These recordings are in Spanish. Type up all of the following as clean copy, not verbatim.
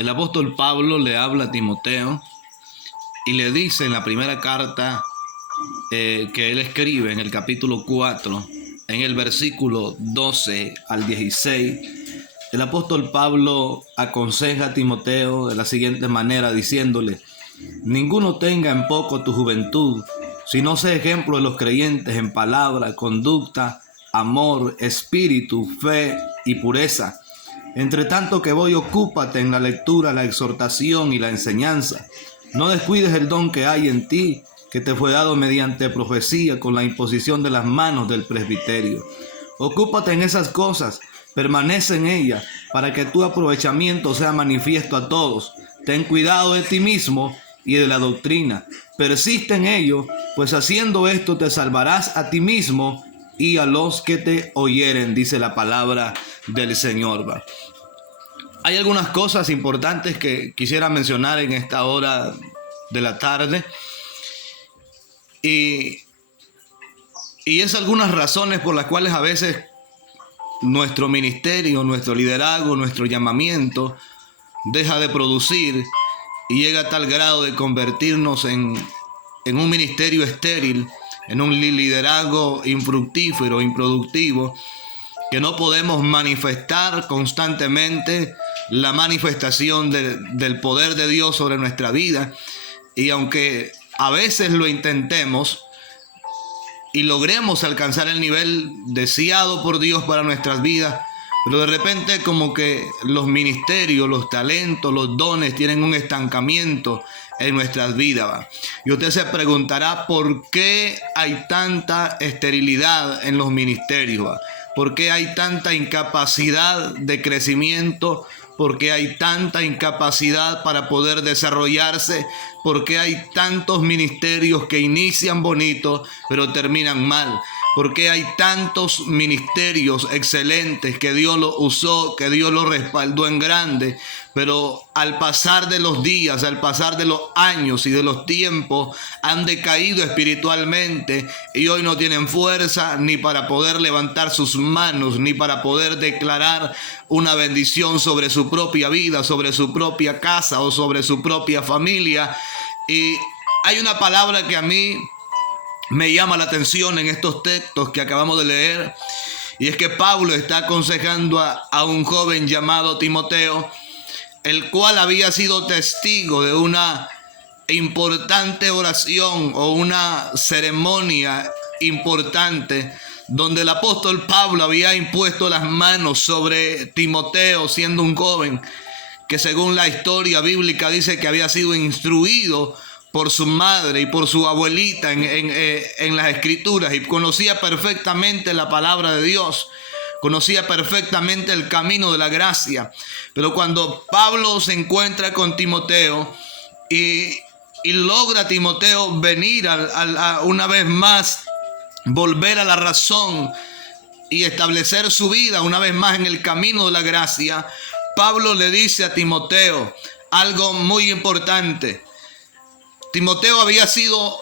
El apóstol Pablo le habla a Timoteo y le dice en la primera carta que él escribe en el capítulo 4, en el versículo 12 al 16, el apóstol Pablo aconseja a Timoteo de la siguiente manera, diciéndole: ninguno tenga en poco tu juventud, sino sé ejemplo de los creyentes en palabra, conducta, amor, espíritu, fe y pureza. Entre tanto que voy, ocúpate en la lectura, la exhortación y la enseñanza. No descuides el don que hay en ti, que te fue dado mediante profecía con la imposición de las manos del presbiterio. Ocúpate en esas cosas, permanece en ellas, para que tu aprovechamiento sea manifiesto a todos. Ten cuidado de ti mismo y de la doctrina. Persiste en ello, pues haciendo esto te salvarás a ti mismo y a los que te oyeren, dice la palabra del Señor. Hay algunas cosas importantes que quisiera mencionar en esta hora de la tarde. Y es algunas razones por las cuales a veces nuestro ministerio, nuestro liderazgo, nuestro llamamiento deja de producir y llega a tal grado de convertirnos en un ministerio estéril, en un liderazgo infructífero, improductivo, que no podemos manifestar constantemente la manifestación del poder de Dios sobre nuestra vida. Y aunque a veces lo intentemos y logremos alcanzar el nivel deseado por Dios para nuestras vidas, pero de repente como que los ministerios, los talentos, los dones tienen un estancamiento en nuestras vidas. Y usted se preguntará por qué hay tanta esterilidad en los ministerios, por qué hay tanta incapacidad de crecimiento, por qué hay tanta incapacidad para poder desarrollarse, por qué hay tantos ministerios que inician bonito pero terminan mal. ¿Por qué hay tantos ministerios excelentes que Dios los usó, que Dios los respaldó en grande, pero al pasar de los días, al pasar de los años y de los tiempos, han decaído espiritualmente y hoy no tienen fuerza ni para poder levantar sus manos, ni para poder declarar una bendición sobre su propia vida, sobre su propia casa o sobre su propia familia? Y hay una palabra que a mí me llama la atención en estos textos que acabamos de leer, y es que Pablo está aconsejando a un joven llamado Timoteo, el cual había sido testigo de una importante oración o una ceremonia importante donde el apóstol Pablo había impuesto las manos sobre Timoteo siendo un joven que, según la historia bíblica, dice que había sido instruido por su madre y por su abuelita en las escrituras, y conocía perfectamente la palabra de Dios, conocía perfectamente el camino de la gracia. Pero cuando Pablo se encuentra con Timoteo y logra Timoteo venir una vez más, volver a la razón y establecer su vida una vez más en el camino de la gracia, Pablo le dice a Timoteo algo muy importante. Timoteo había sido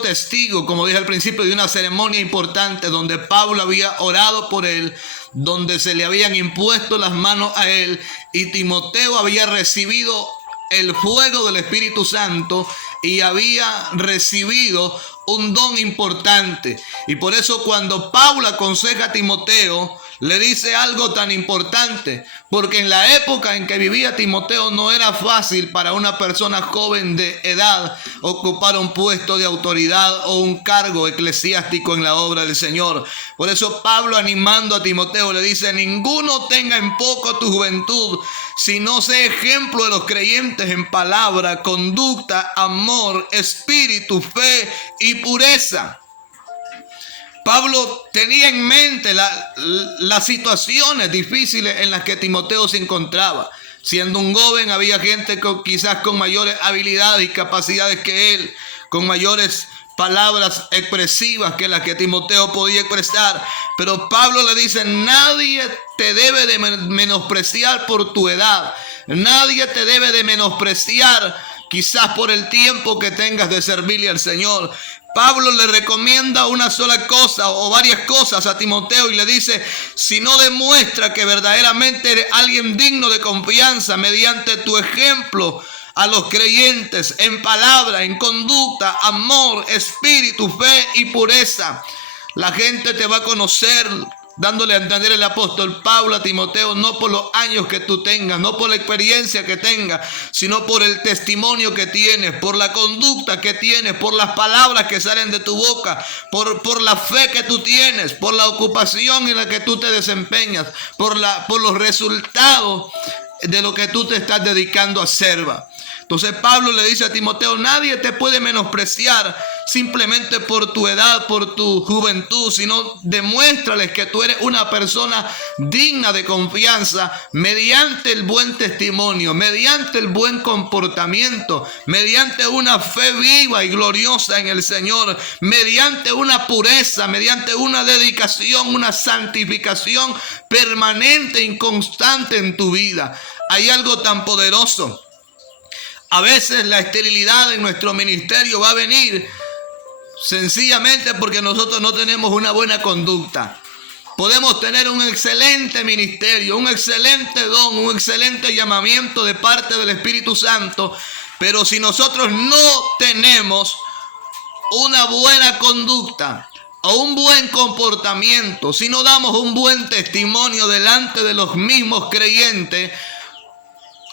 testigo, como dije al principio, de una ceremonia importante donde Pablo había orado por él, donde se le habían impuesto las manos a él, y Timoteo había recibido el fuego del Espíritu Santo y había recibido un don importante. Y por eso cuando Pablo aconseja a Timoteo, le dice algo tan importante, porque en la época en que vivía Timoteo no era fácil para una persona joven de edad ocupar un puesto de autoridad o un cargo eclesiástico en la obra del Señor. Por eso Pablo, animando a Timoteo, le dice: ninguno tenga en poco tu juventud, sino sé ejemplo de los creyentes en palabra, conducta, amor, espíritu, fe y pureza. Pablo tenía en mente las situaciones difíciles en las que Timoteo se encontraba. Siendo un joven, había gente quizás con mayores habilidades y capacidades que él, con mayores palabras expresivas que las que Timoteo podía expresar. Pero Pablo le dice: nadie te debe de menospreciar por tu edad. Nadie te debe de menospreciar quizás por el tiempo que tengas de servirle al Señor. Pablo le recomienda una sola cosa o varias cosas a Timoteo y le dice: si no demuestra que verdaderamente eres alguien digno de confianza mediante tu ejemplo a los creyentes en palabra, en conducta, amor, espíritu, fe y pureza, la gente te va a conocer, dándole a entender el apóstol Pablo a Timoteo, no por los años que tú tengas, no por la experiencia que tengas, sino por el testimonio que tienes, por la conducta que tienes, por las palabras que salen de tu boca, por la fe que tú tienes, por la ocupación en la que tú te desempeñas, por los resultados de lo que tú te estás dedicando a hacer. Entonces Pablo le dice a Timoteo: nadie te puede menospreciar simplemente por tu edad, por tu juventud, sino demuéstrales que tú eres una persona digna de confianza mediante el buen testimonio, mediante el buen comportamiento, mediante una fe viva y gloriosa en el Señor, mediante una pureza, mediante una dedicación, una santificación permanente e inconstante en tu vida. Hay algo tan poderoso. A veces la esterilidad en nuestro ministerio va a venir sencillamente porque nosotros no tenemos una buena conducta. Podemos tener un excelente ministerio, un excelente don, un excelente llamamiento de parte del Espíritu Santo, pero si nosotros no tenemos una buena conducta o un buen comportamiento, si no damos un buen testimonio delante de los mismos creyentes,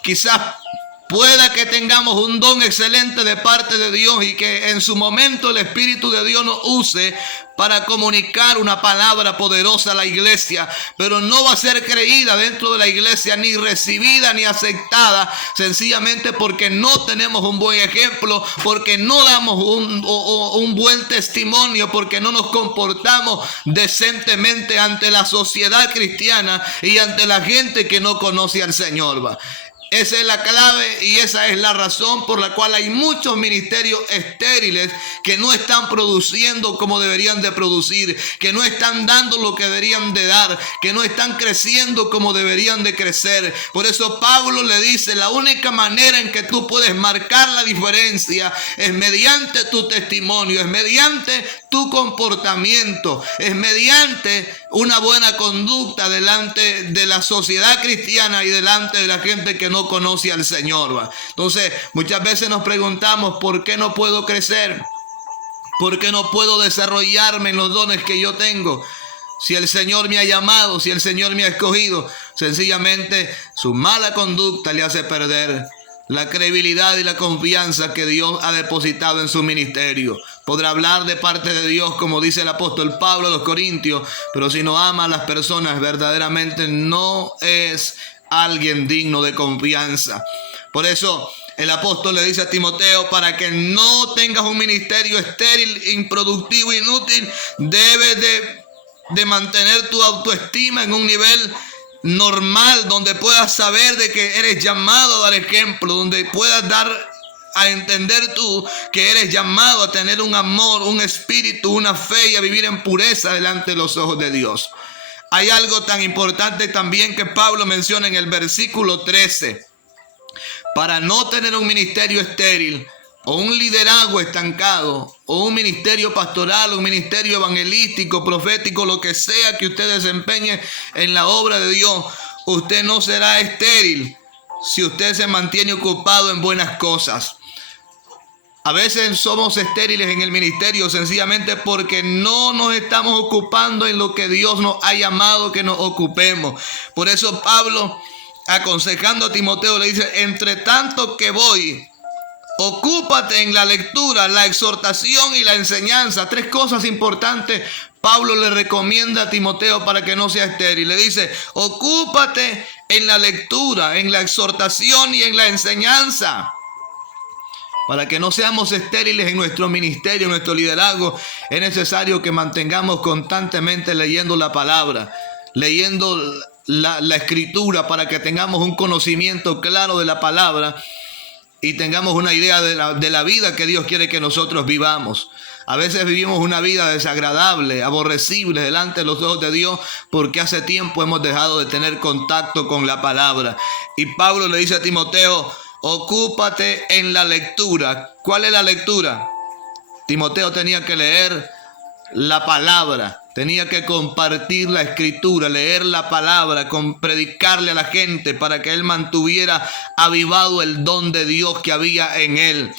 quizás pueda que tengamos un don excelente de parte de Dios y que en su momento el Espíritu de Dios nos use para comunicar una palabra poderosa a la iglesia, pero no va a ser creída dentro de la iglesia, ni recibida ni aceptada, sencillamente porque no tenemos un buen ejemplo, porque no damos un buen testimonio, porque no nos comportamos decentemente ante la sociedad cristiana y ante la gente que no conoce al Señor. Esa es la clave y esa es la razón por la cual hay muchos ministerios estériles que no están produciendo como deberían de producir, que no están dando lo que deberían de dar, que no están creciendo como deberían de crecer. Por eso Pablo le dice: la única manera en que tú puedes marcar la diferencia es mediante tu testimonio, es mediante tu comportamiento, es mediante una buena conducta delante de la sociedad cristiana y delante de la gente que no conoce al Señor. Entonces, muchas veces nos preguntamos: ¿por qué no puedo crecer? ¿Por qué no puedo desarrollarme en los dones que yo tengo? Si el Señor me ha llamado, si el Señor me ha escogido, sencillamente su mala conducta le hace perder la credibilidad y la confianza que Dios ha depositado en su ministerio. Podrá hablar de parte de Dios, como dice el apóstol Pablo a los Corintios, pero si no ama a las personas, verdaderamente no es alguien digno de confianza. Por eso el apóstol le dice a Timoteo: para que no tengas un ministerio estéril, improductivo, inútil, debes de mantener tu autoestima en un nivel normal, donde puedas saber de que eres llamado a dar ejemplo, donde puedas dar a entender tú que eres llamado a tener un amor, un espíritu, una fe y a vivir en pureza delante de los ojos de Dios. Hay algo tan importante también que Pablo menciona en el versículo 13. Para no tener un ministerio estéril o un liderazgo estancado o un ministerio pastoral, un ministerio evangelístico, profético, lo que sea que usted desempeñe en la obra de Dios, usted no será estéril si usted se mantiene ocupado en buenas cosas. A veces somos estériles en el ministerio sencillamente porque no nos estamos ocupando en lo que Dios nos ha llamado que nos ocupemos. Por eso Pablo, aconsejando a Timoteo, le dice: entre tanto que voy, ocúpate en la lectura, la exhortación y la enseñanza. 3 cosas importantes Pablo le recomienda a Timoteo para que no sea estéril. Le dice: ocúpate en la lectura, en la exhortación y en la enseñanza. Para que no seamos estériles en nuestro ministerio, en nuestro liderazgo, es necesario que mantengamos constantemente leyendo la palabra, leyendo la escritura, para que tengamos un conocimiento claro de la palabra y tengamos una idea de la vida que Dios quiere que nosotros vivamos. A veces vivimos una vida desagradable, aborrecible delante de los ojos de Dios porque hace tiempo hemos dejado de tener contacto con la palabra. Y Pablo le dice a Timoteo: ocúpate en la lectura. ¿Cuál es la lectura? Timoteo tenía que leer la palabra, tenía que compartir la escritura, leer la palabra, predicarle a la gente para que él mantuviera avivado el don de Dios que había en él.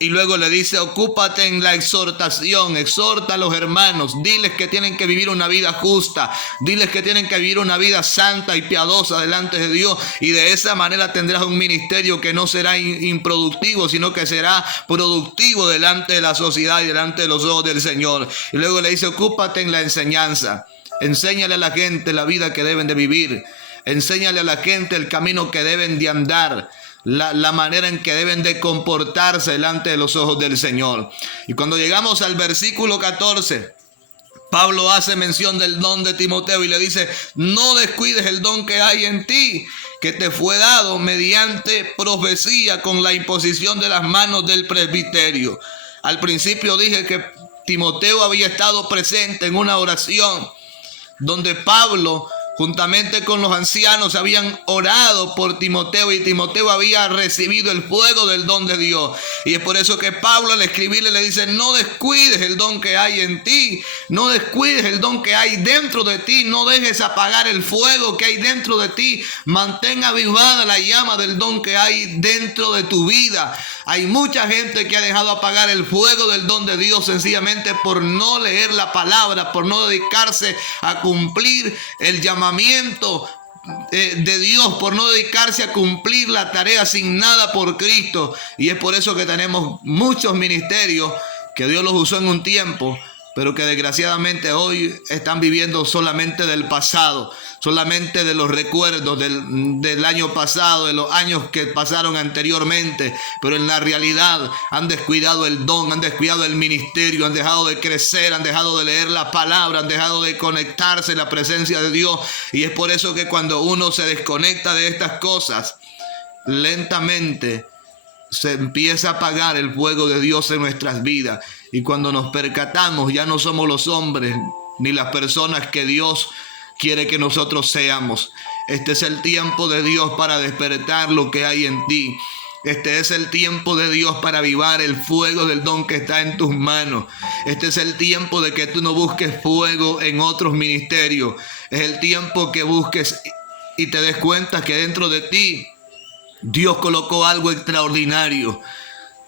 Y luego le dice, ocúpate en la exhortación, exhorta a los hermanos, diles que tienen que vivir una vida justa, diles que tienen que vivir una vida santa y piadosa delante de Dios, y de esa manera tendrás un ministerio que no será improductivo, sino que será productivo delante de la sociedad y delante de los ojos del Señor. Y luego le dice, ocúpate en la enseñanza, enséñale a la gente la vida que deben de vivir, enséñale a la gente el camino que deben de andar, la manera en que deben de comportarse delante de los ojos del Señor. Y cuando llegamos al versículo 14, Pablo hace mención del don de Timoteo y le dice, no descuides el don que hay en ti, que te fue dado mediante profecía con la imposición de las manos del presbiterio. Al principio dije que Timoteo había estado presente en una oración donde Pablo, juntamente con los ancianos, habían orado por Timoteo, y Timoteo había recibido el fuego del don de Dios. Y es por eso que Pablo, al escribirle, le dice, no descuides el don que hay en ti, no descuides el don que hay dentro de ti, no dejes apagar el fuego que hay dentro de ti, mantén avivada la llama del don que hay dentro de tu vida. Hay mucha gente que ha dejado apagar el fuego del don de Dios sencillamente por no leer la palabra, por no dedicarse a cumplir el llamamiento de Dios, por no dedicarse a cumplir la tarea asignada por Cristo. Y es por eso que tenemos muchos ministerios que Dios los usó en un tiempo, pero que desgraciadamente hoy están viviendo solamente del pasado, solamente de los recuerdos del año pasado, de los años que pasaron anteriormente, pero en la realidad han descuidado el don, han descuidado el ministerio, han dejado de crecer, han dejado de leer la palabra, han dejado de conectarse en la presencia de Dios. Y es por eso que cuando uno se desconecta de estas cosas, lentamente se empieza a apagar el fuego de Dios en nuestras vidas. Y cuando nos percatamos, ya no somos los hombres ni las personas que Dios quiere que nosotros seamos. Este es el tiempo de Dios para despertar lo que hay en ti. Este es el tiempo de Dios para avivar el fuego del don que está en tus manos. Este es el tiempo de que tú no busques fuego en otros ministerios. Es el tiempo que busques y te des cuenta que dentro de ti Dios colocó algo extraordinario,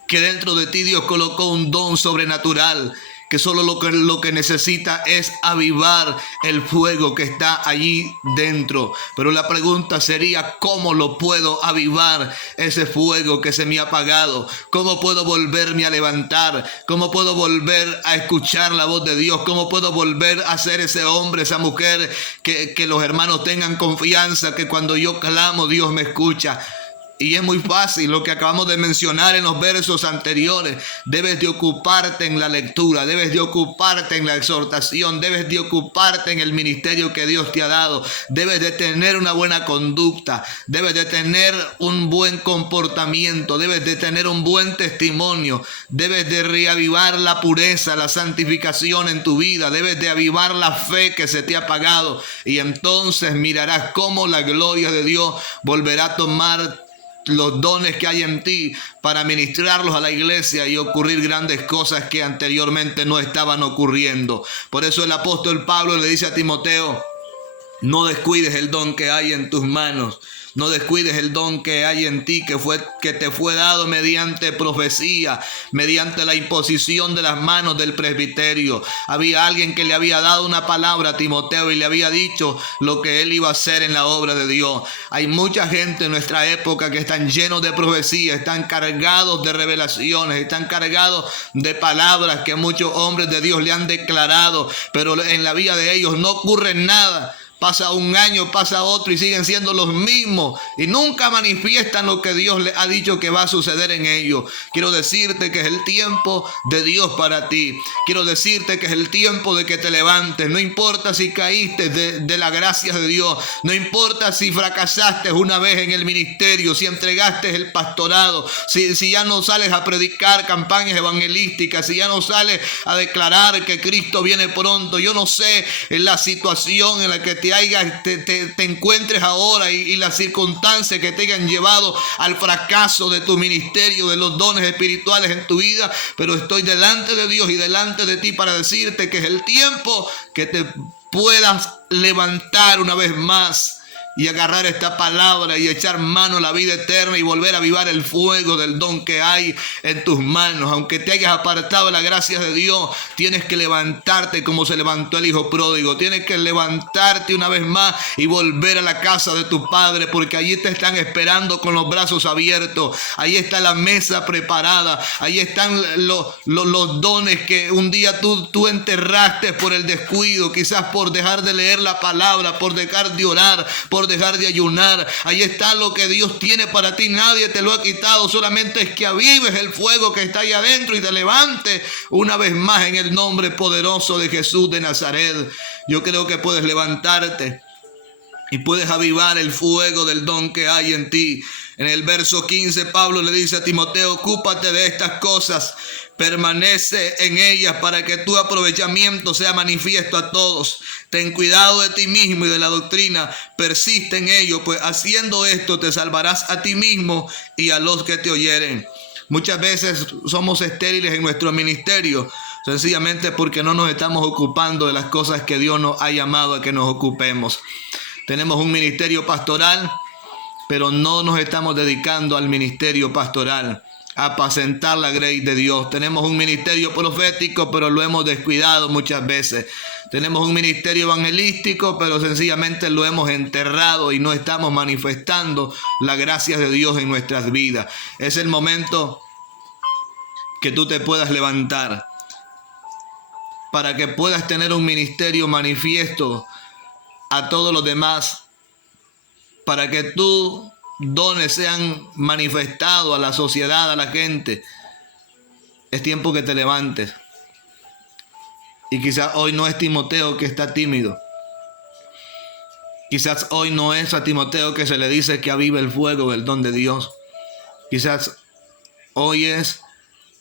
que dentro de ti Dios colocó un don sobrenatural, que solo lo que necesita es avivar el fuego que está allí dentro. Pero la pregunta sería, ¿cómo lo puedo avivar ese fuego que se me ha apagado? ¿Cómo puedo volverme a levantar? ¿Cómo puedo volver a escuchar la voz de Dios? ¿Cómo puedo volver a ser ese hombre, esa mujer que los hermanos tengan confianza, que cuando yo clamo Dios me escucha? Y es muy fácil lo que acabamos de mencionar en los versos anteriores. Debes de ocuparte en la lectura, debes de ocuparte en la exhortación, debes de ocuparte en el ministerio que Dios te ha dado. Debes de tener una buena conducta, debes de tener un buen comportamiento, debes de tener un buen testimonio, debes de reavivar la pureza, la santificación en tu vida, debes de avivar la fe que se te ha apagado. Y entonces mirarás cómo la gloria de Dios volverá a tomar los dones que hay en ti para ministrarlos a la iglesia y ocurrir grandes cosas que anteriormente no estaban ocurriendo. Por eso el apóstol Pablo le dice a Timoteo, no descuides el don que hay en tus manos. No descuides el don que hay en ti, que te fue dado mediante profecía, mediante la imposición de las manos del presbiterio. Había alguien que le había dado una palabra a Timoteo y le había dicho lo que él iba a hacer en la obra de Dios. Hay mucha gente en nuestra época que están llenos de profecía, están cargados de revelaciones, están cargados de palabras que muchos hombres de Dios le han declarado, pero en la vida de ellos no ocurre nada. Pasa un año, pasa otro y siguen siendo los mismos y nunca manifiestan lo que Dios les ha dicho que va a suceder en ellos. Quiero decirte que es el tiempo de Dios para ti. Quiero decirte que es el tiempo de que te levantes. No importa si caíste de la gracia de Dios. No importa si fracasaste una vez en el ministerio, si entregaste el pastorado, si ya no sales a predicar campañas evangelísticas, si ya no sales a declarar que Cristo viene pronto. Yo no sé la situación en la que te te encuentres ahora y las circunstancias que te hayan llevado al fracaso de tu ministerio, de los dones espirituales en tu vida, pero estoy delante de Dios y delante de ti para decirte que es el tiempo que te puedas levantar una vez más y agarrar esta palabra y echar mano a la vida eterna y volver a avivar el fuego del don que hay en tus manos. Aunque te hayas apartado de la gracia de Dios, tienes que levantarte como se levantó el hijo pródigo. Tienes que levantarte una vez más y volver a la casa de tu padre, porque allí te están esperando con los brazos abiertos. Ahí está la mesa preparada. Ahí están los dones que un día tú enterraste por el descuido, quizás por dejar de leer la palabra, por dejar de orar, por dejar de ayunar. Ahí está lo que Dios tiene para ti. Nadie te lo ha quitado. Solamente es que avives el fuego que está ahí adentro y te levantes una vez más en el nombre poderoso de Jesús de Nazaret. Yo creo que puedes levantarte y puedes avivar el fuego del don que hay en ti. En el verso 15 Pablo le dice a Timoteo: ocúpate de estas cosas, permanece en ellas para que tu aprovechamiento sea manifiesto a todos. Ten cuidado de ti mismo y de la doctrina, persiste en ello, pues haciendo esto te salvarás a ti mismo y a los que te oyeren. Muchas veces somos estériles en nuestro ministerio, sencillamente porque no nos estamos ocupando de las cosas que Dios nos ha llamado a que nos ocupemos. Tenemos un ministerio pastoral, pero no nos estamos dedicando al ministerio pastoral, a apacentar la grey de Dios. Tenemos un ministerio profético, pero lo hemos descuidado muchas veces. Tenemos un ministerio evangelístico, pero sencillamente lo hemos enterrado y no estamos manifestando la gracia de Dios en nuestras vidas. Es el momento que tú te puedas levantar para que puedas tener un ministerio manifiesto a todos los demás, para que tus dones sean manifestados a la sociedad, a la gente. Es tiempo que te levantes. Y quizás hoy no es Timoteo que está tímido. Quizás hoy no es a Timoteo que se le dice que avive el fuego del don de Dios. Quizás hoy es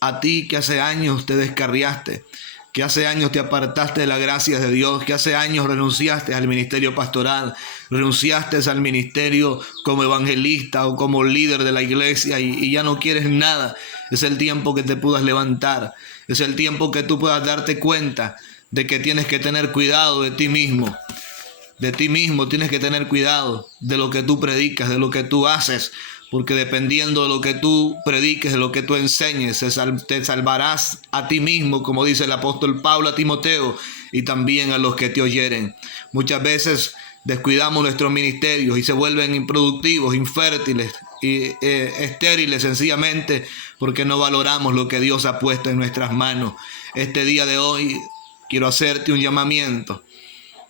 a ti que hace años te descarriaste, que hace años te apartaste de la gracia de Dios, que hace años renunciaste al ministerio pastoral, renunciaste al ministerio como evangelista o como líder de la iglesia y ya no quieres nada. Es el tiempo que te puedas levantar, es el tiempo que tú puedas darte cuenta de que tienes que tener cuidado de ti mismo. De ti mismo tienes que tener cuidado de lo que tú predicas, de lo que tú haces, porque dependiendo de lo que tú prediques, de lo que tú enseñes, te salvarás a ti mismo, como dice el apóstol Pablo a Timoteo, y también a los que te oyeren. Muchas veces descuidamos nuestros ministerios y se vuelven improductivos, infértiles y estériles, sencillamente porque no valoramos lo que Dios ha puesto en nuestras manos. Este día de hoy quiero hacerte un llamamiento.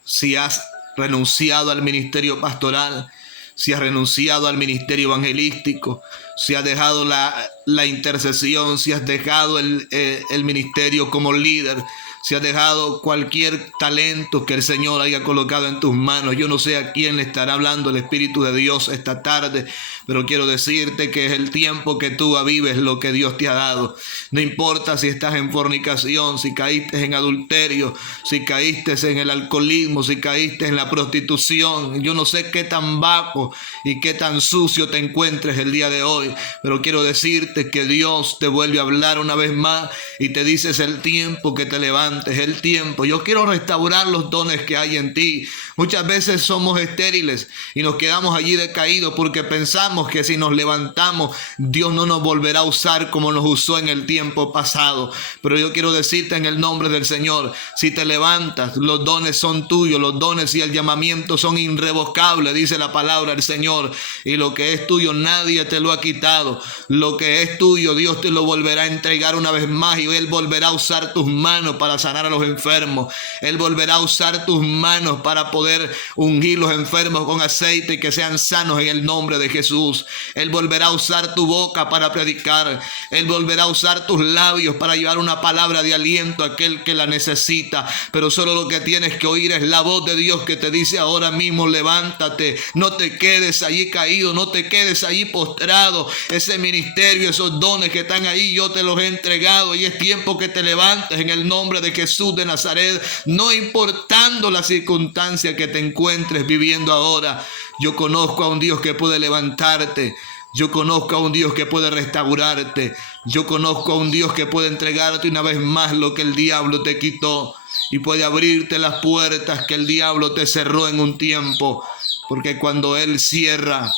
Si has renunciado al ministerio pastoral, si has renunciado al ministerio evangelístico, si has dejado la intercesión, si has dejado el ministerio como líder, si has dejado cualquier talento que el Señor haya colocado en tus manos. Yo no sé a quién le estará hablando el Espíritu de Dios esta tarde, pero quiero decirte que es el tiempo que tú avives lo que Dios te ha dado. No importa si estás en fornicación, si caíste en adulterio, si caíste en el alcoholismo, si caíste en la prostitución. Yo no sé qué tan bajo y qué tan sucio te encuentres el día de hoy, pero quiero decirte que Dios te vuelve a hablar una vez más y te dice: es el tiempo que te levantes, el tiempo. Yo quiero restaurar los dones que hay en ti. Muchas veces somos estériles y nos quedamos allí decaídos porque pensamos que si nos levantamos, Dios no nos volverá a usar como nos usó en el tiempo pasado. Pero yo quiero decirte en el nombre del Señor: si te levantas, los dones son tuyos, los dones y el llamamiento son irrevocables, dice la palabra del Señor. Y lo que es tuyo nadie te lo ha quitado. Lo que es tuyo Dios te lo volverá a entregar una vez más, y Él volverá a usar tus manos para sanar a los enfermos. Él volverá a usar tus manos para poder ungir los enfermos con aceite y que sean sanos en el nombre de Jesús. Él volverá a usar tu boca para predicar. Él volverá a usar tus labios para llevar una palabra de aliento a aquel que la necesita. Pero solo lo que tienes que oír es la voz de Dios que te dice ahora mismo: levántate, no te quedes allí caído, no te quedes allí postrado. Ese ministerio, esos dones que están ahí, yo te los he entregado y es tiempo que te levantes en el nombre de de Jesús de Nazaret, no importando la circunstancia que te encuentres viviendo ahora. Yo conozco a un Dios que puede levantarte. Yo conozco a un Dios que puede restaurarte. Yo conozco a un Dios que puede entregarte una vez más lo que el diablo te quitó. Y puede abrirte las puertas que el diablo te cerró en un tiempo. Porque cuando Él cierra,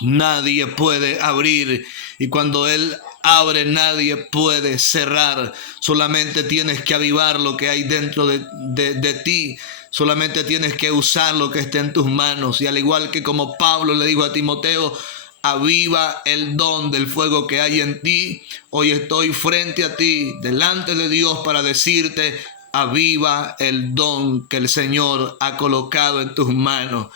nadie puede abrir. Y cuando Él abre, nadie puede cerrar. Solamente tienes que avivar lo que hay dentro de ti. Solamente tienes que usar lo que esté en tus manos. Y al igual que como Pablo le dijo a Timoteo, aviva el don del fuego que hay en ti. Hoy estoy frente a ti, delante de Dios, para decirte, aviva el don que el Señor ha colocado en tus manos.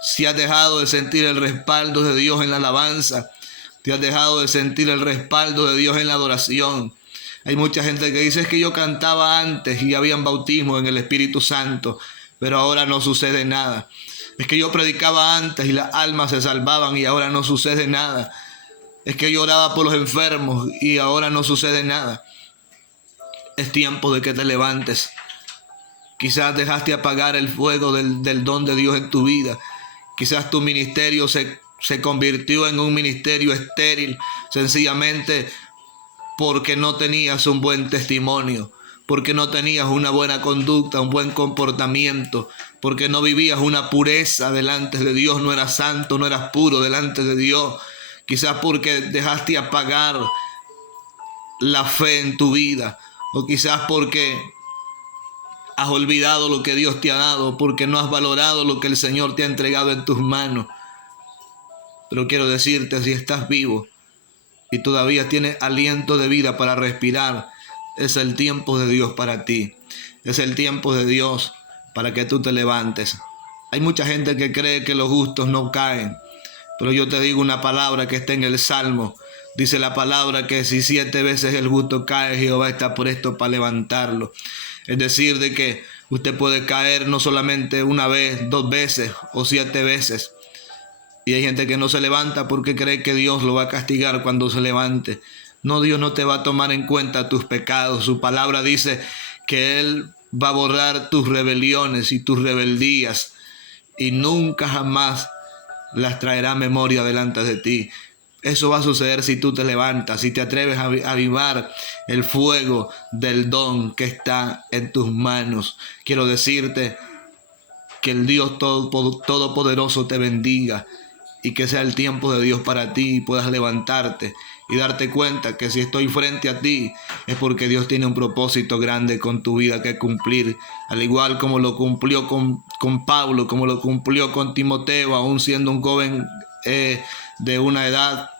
Si has dejado de sentir el respaldo de Dios en la alabanza, si has dejado de sentir el respaldo de Dios en la adoración. Hay mucha gente que dice, es que yo cantaba antes y habían bautismo en el Espíritu Santo, pero ahora no sucede nada. Es que yo predicaba antes y las almas se salvaban y ahora no sucede nada. Es que yo oraba por los enfermos y ahora no sucede nada. Es tiempo de que te levantes. Quizás dejaste apagar el fuego del don de Dios en tu vida. Quizás tu ministerio se convirtió en un ministerio estéril, sencillamente porque no tenías un buen testimonio, porque no tenías una buena conducta, un buen comportamiento, porque no vivías una pureza delante de Dios, no eras santo, no eras puro delante de Dios. Quizás porque dejaste apagar la fe en tu vida, o quizás porque has olvidado lo que Dios te ha dado, porque no has valorado lo que el Señor te ha entregado en tus manos. Pero quiero decirte, si estás vivo y todavía tienes aliento de vida para respirar, es el tiempo de Dios para ti. Es el tiempo de Dios para que tú te levantes. Hay mucha gente que cree que los justos no caen, pero yo te digo una palabra que está en el Salmo. Dice la palabra que si 7 veces el justo cae, Jehová está presto para levantarlo. Es decir, de que usted puede caer no solamente una vez, 2 veces o 7 veces. Y hay gente que no se levanta porque cree que Dios lo va a castigar cuando se levante. No, Dios no te va a tomar en cuenta tus pecados. Su palabra dice que Él va a borrar tus rebeliones y tus rebeldías y nunca jamás las traerá a memoria delante de ti. Eso va a suceder si tú te levantas, si te atreves a avivar el fuego del don que está en tus manos. Quiero decirte que el Dios Todopoderoso te bendiga y que sea el tiempo de Dios para ti y puedas levantarte y darte cuenta que si estoy frente a ti es porque Dios tiene un propósito grande con tu vida que cumplir, al igual como lo cumplió con Pablo, como lo cumplió con Timoteo, aún siendo un joven de una edad